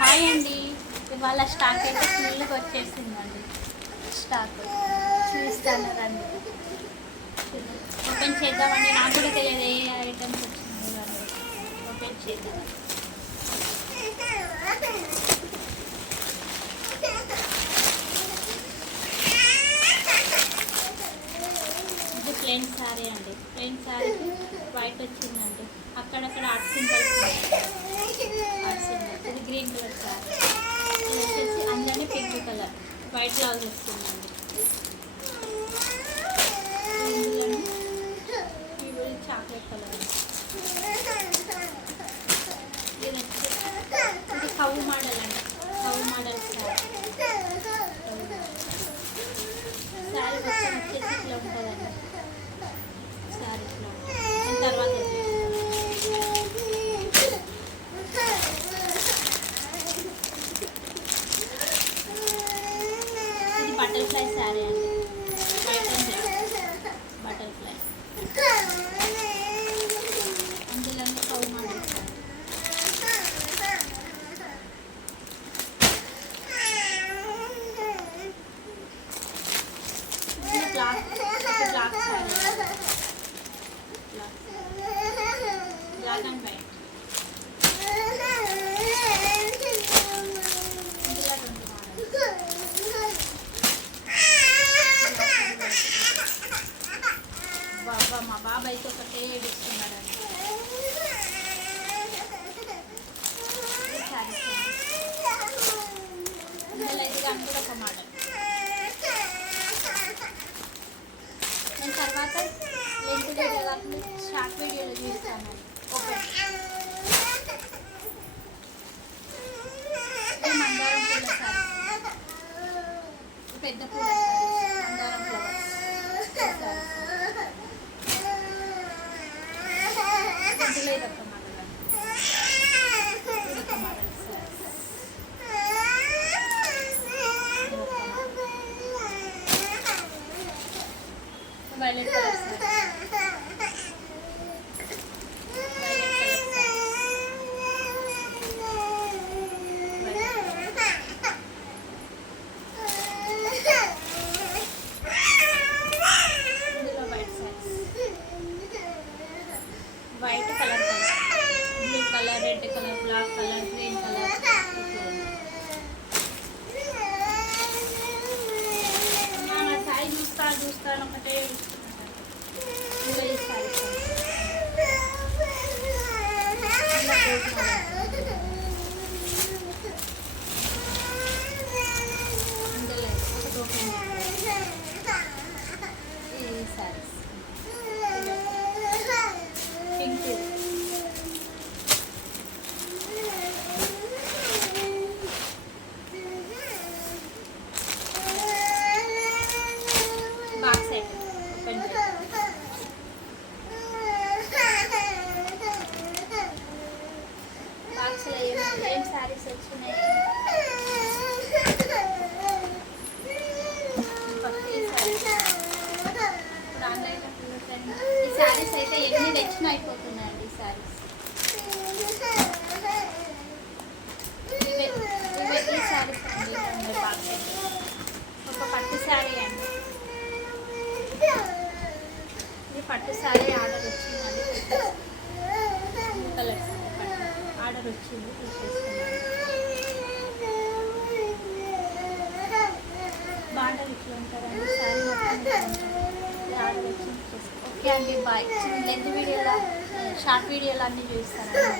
హాయ్ అండి. ఇవాళ స్టాక్ అయితే ఫుల్గా వచ్చేసిందండి. స్టాక్ చూస్తాను రండి. ఓపెన్ చేద్దామండి. నాకు కూడా తెలియదు ఏ ఐటమ్స్ వచ్చినాయి. ఓపెన్ చేద్దాం. ఇది ప్లెయిన్ శారీ అండి. ప్లెయిన్ శారీకి వైట్ వచ్చిందండి. అక్కడక్కడ ఆర్ట్ సింబల్స్ ఆర్ట్ సింబల్. ఇది గ్రీన్ కలర్ శారీ. ఇది వచ్చేసి అందరినీ పింక్ కలర్ వైట్ బ్లౌజ్ వస్తుందండి. ఇందులో చాక్లెట్ కలర్. ఇది కవ్వు మోడల్ అండి. కవ్వు మోడల్ శారీ. శారీ మొత్తం వచ్చేసి ఇట్లా ఉంటుందండి. శారీ ఇట్లా ఉంటుంది. తర్వాత ఇది బటర్ఫ్లై శారీ అండి. White and black butterfly. అందులో కవ్వు model sari. Black sari. Black and white. ఇందులో రెండు బాబా మా బాబాయ్తో ఒకటే ఏడుస్తున్నాడండి. ఇందులో ఇది కానీ కూడా ఒక మోడల్. నేను తర్వాత లెంత్ వీడియో కాకుండా షార్ట్ వీడియోలో చూస్తాను. ఓకే. ఇది మందారం పూల సారీ. పెద్ద పూల సారీ. మందారం ఫ్లవర్స్. ఇందులో ఇదొక మోడల్ అండి. ఇదొక model sari. Violet colour sari. ఇందులో white saris. White colour blue colour, red colour, black colour, green colour. నా సారీ చూస్తాను ఒకటే ఇందులో ఈ సారీ. ఇందులో ఒకటి ఓపెన్ ఈ saris. Pink. Box item open బాక్స్లో ఏం శారీస్ వచ్చినాయి. ఇప్పుడు ఆన్లైన్లో ఈ శారీస్ అయితే ఎన్ని తెచ్చినా అయిపోతున్నాయండి. ఈ శారీస్ ఈ శారీస్ అండి. బాక్స్ ఒక పట్టు శారీ అండి. ఇది పట్టు శారీ ఆర్డర్ వచ్చిందండి. కలర్ శారీ పట్టు ఆర్డర్ వచ్చింది. తీసేసుకున్నాను. బార్డర్ ఇట్లా ఉంటుందండి. శారీ మొత్తం ఆర్డర్ వచ్చింది. ఓకే అండి. బాయ్. లెంత్ వీడియోలో షార్ట్ వీడియోలో అన్నీ చూస్తాను.